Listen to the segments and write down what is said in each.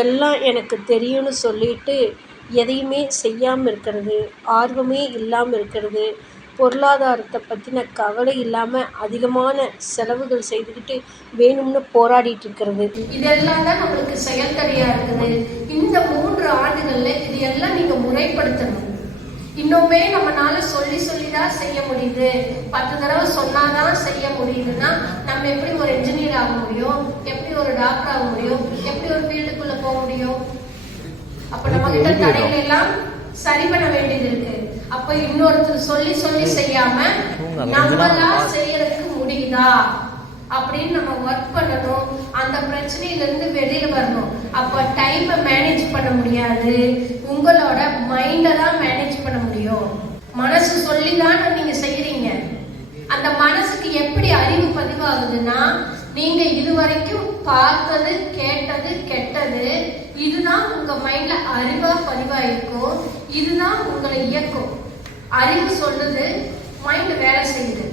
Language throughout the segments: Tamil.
எல்லாம் எனக்கு தெரியும்னு சொல்லிட்டு எதையுமே செய்யாமல் இருக்கிறது, ஆர்வமே இல்லாமல் இருக்கிறது, பொருளாதாரத்தை பற்றின கவலை இல்லாமல் அதிகமான செலவுகள் செய்துக்கிட்டு வேணும்னு போராடிட்டு இருக்கிறது. இதெல்லாம் தான் நம்மளுக்கு செயல் தடையா இருக்குது. இந்த 3 ஆண்டுகள்ல இது எல்லாம் நீங்க முறைப்படுத்தணும். இன்னுமே நம்மளால சொல்லி தான் செய்ய முடியுது, 10 தடவை சொன்னாதான் செய்ய முடியுதுன்னா நம்ம எப்படி ஒரு என்ஜினியர் ஆக முடியும், எப்படி ஒரு டாக்டர் ஆக முடியும், எப்படி ஒரு ஃபீல்டுக்குள்ள போக முடியும்? அப்ப நம்ம கிட்ட தடைகள் எல்லாம் சரி பண்ண வேண்டியது இருக்கு. அப்ப இன்னொருத்தர் சொல்லி செய்யாம நம்மளா செய்யறதுக்கு முடியுதா அப்படின்னு நம்ம ஒர்க் பண்ணணும். அந்த பிரச்சனையில இருந்து வெளியில வரணும். அப்ப டைமை மேனேஜ் பண்ண முடியாது, உங்களோட மைண்டை தான் மேனேஜ் பண்ண முடியும். மனசு சொல்லிதான் நீங்க செய்யறீங்க. அந்த மனசுக்கு எப்படி அறிவு பதிவாகுதுன்னா, நீங்க இதுவரைக்கும் பார்த்தது, கேட்டது, கெட்டது, இதுதான் உங்க மைண்ட்ல அறிவா பதிவாயிருக்கும். இதுதான் உங்களை இயக்கும். அறிவு சொல்லுது, மைண்ட் வேலை செய்யுது.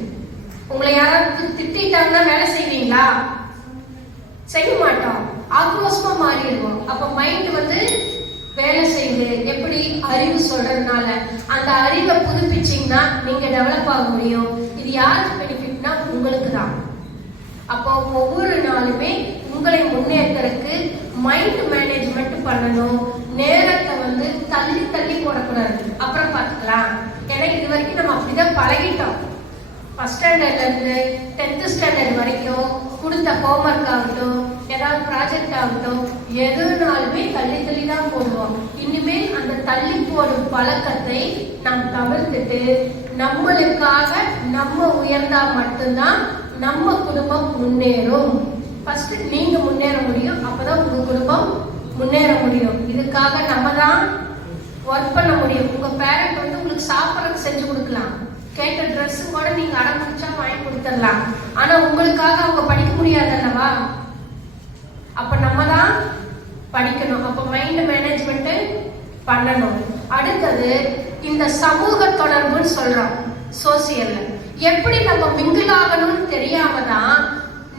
உங்களை யாராவது திட்டாங்கன்னா வேலை செய்வீங்களா? செய்ய மாட்டோம், ஆக்ரோஷமா மாறிடுவோம். அப்ப மைண்ட் வேலை செய்யுது. எப்படி? அறிவு சொல்றதுனால. அந்த அறிவை புதுப்பிச்சீங்கன்னா நீங்க டெவலப் ஆக முடியும். இது யாருக்கு பெனிஃபிட்னா உங்களுக்கு தான். அப்போ ஒவ்வொரு நாளுமே உங்களை முன்னேற்றத்துக்கு மைண்ட் மேனேஜ்மெண்ட் பண்ணணும். நேரத்தை தள்ளி போடக்கூடாது, அப்புறம் பார்த்துக்கலாம். ஏன்னா இது வரைக்கும் நம்ம அப்படிதான் பழகிட்டோம். ஃபர்ஸ்ட் ஸ்டாண்டர்ட்ல இருந்து 10th ஸ்டாண்டர்ட் வரைக்கும் கொடுத்த ஹோம்ஒர்க் ஆகட்டும், ஏதாவது ப்ராஜெக்ட் ஆகட்டும், எதுனாலுமே தள்ளி தான் போடுவோம். இனிமேல் அந்த தள்ளி போடும் பழக்கத்தை நாம் தவிர்த்துட்டு நம்மளுக்காக நம்ம உயர்ந்தா மட்டும்தான் நம்ம குடும்பம் முன்னேறும். ஃபர்ஸ்ட் நீங்க முன்னேற முடியும், அப்பதான் உங்க குடும்பம் முன்னேற முடியும். இதுக்காக நம்ம தான் ஒர்க் பண்ண முடியும். உங்க பேரண்ட் உங்களுக்கு சாப்பிட்றதுக்கு செஞ்சு கொடுக்கலாம், கேட்ட ட்ரெஸ் கூட நீங்க அடம் பிடிச்சா வாங்கி கொடுத்துடலாம். ஆனா உங்களுக்காக அவங்க படிக்க முடியாது அல்லவா? அப்ப நம்ம தான் படிக்கணும். அப்ப மைண்ட் மேனேஜ்மெண்ட் பண்ணணும். அடுத்தது இந்த சமூக தொடர்புன்னு சொல்றோம். சோசியல்ல எப்படி நம்ம மிங்கிள் ஆகணும்னு தெரியாம தான்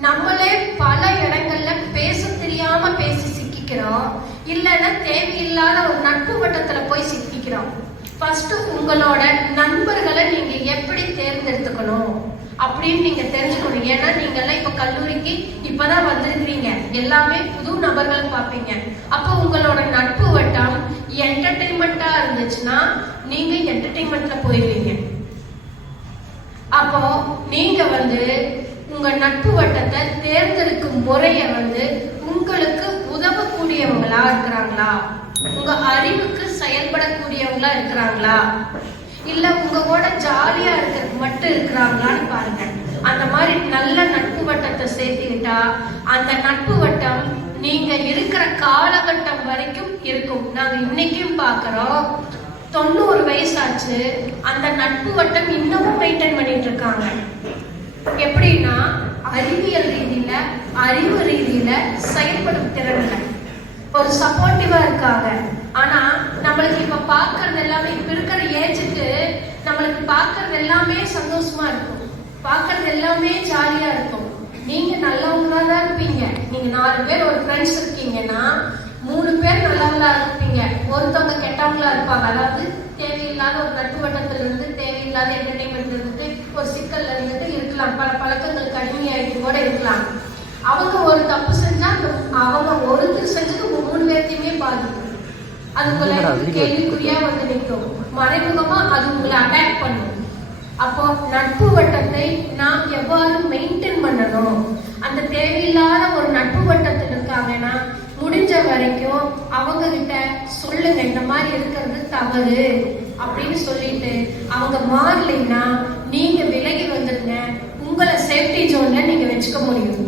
நம்மளே பல இடங்கள்ல பேச தெரியாம பேசி சிக்கிக்கிறோம். இல்லைன்னா தேவையில்லாத ஒரு நட்பு வட்டத்துல போய் சிக்கிக்கிறோம். ஃபர்ஸ்ட் உங்களோட நண்பர்களை நீங்க எப்படி தேர்ந்தெடுத்துக்கணும் அப்படின்னு நீங்க தெரிஞ்சுக்கணும். ஏன்னா நீங்க எல்லாம் இப்ப கல்லூரிக்கு இப்பதான் வந்திருக்கிறீங்க, எல்லாமே புது நபர்கள் பார்ப்பீங்க. அப்போ உங்களோட நட்பு வட்டம் என்டர்டெயின்மெண்டா இருந்துச்சுன்னா நீங்க என்டர்டெயின்மெண்ட்ல போயிடுவீங்க. அப்போ நீங்க உங்க நட்பு வட்டத்தை தேர்ந்தெடுக்கும் முறைய உங்களுக்கு உதவக்கூடியவங்களா இருக்கிறாங்களா, உங்க அறிவுக்கு செயல்படக்கூடியவங்களா இருக்கிறாங்களா, இல்ல உங்க கூட ஜாலியா இருக்கிறது மட்டும் இருக்கிறாங்களான்னு பாருங்க. அந்த மாதிரி நல்ல நட்பு வட்டத்தை சேர்த்துக்கிட்டா அந்த நட்பு வட்டம் நீங்க இருக்கிற காலகட்டம் வரைக்கும் இருக்கும். நாங்க இன்னைக்கும் பாக்குறோம், 90 வயசாச்சு, அந்த நட்பு வட்டம் இன்னமும் மெயின்டைன் பண்ணிட்டு இருக்காங்க. எப்படின்னா அறிவியல் ரீதியில, அறிவு ரீதியில, செயல்படும் திறன்ல ஒரு சப்போர்ட்டிவா இருக்காங்க. ஆனா நம்மளுக்கு இப்ப பாக்குறது எல்லாமே, இப்ப இருக்கிற ஏஜுக்கு நம்மளுக்கு பாக்குறது எல்லாமே சந்தோஷமா இருக்கும், பாக்குறது எல்லாமே ஜாலியா இருக்கும். நீங்க நல்லவங்களா தான் இருப்பீங்க. நீங்க 4 பேர் ஒரு ஃப்ரெண்ட்ஸ் இருக்கீங்கன்னா 3 பேர் நல்லவங்களா இருப்பீங்க, ஒருத்தவங்க கெட்டவங்களா இருப்பாங்க. அதாவது தேவையில்லாத ஒரு நட்பு வட்டத்துல இருந்து, தேவையில்லாத என்டர்டைன்மெண்ட் இருந்து, ஒரு சிக்கல்ல இருந்துட்டு இருக்கலாம், பல பழக்கங்கள் கடுமையாயிட்டு கூட இருக்கலாம். அவங்க ஒரு தப்பு செஞ்சா அவங்க ஒருத்தர் செஞ்சது 3 பேர்த்தையுமே பாதிக்கும். அது உங்களை கேள்விக்குறியா நிற்கும். மறைமுகமா அது உங்களை அட்டாக் பண்ணும். அப்போ நட்பு வட்டத்தை நாம் எவ்வாறு மெயின்டைன் பண்ணணும்? அந்த தேவையில்லாத ஒரு நட்பு வட்டத்தில் இருக்காங்கன்னா முடிஞ்ச வரைக்கும் அவங்க கிட்ட சொல்லுங்க, இந்த மாதிரி இருக்கிறது தவறு அப்படின்னு சொல்லிட்டு அவங்க மாறலைன்னா நீங்க விலகி வந்துருங்க. உங்களை சேஃப்டி ஜோன்ல நீங்க வச்சுக்க முடியும்.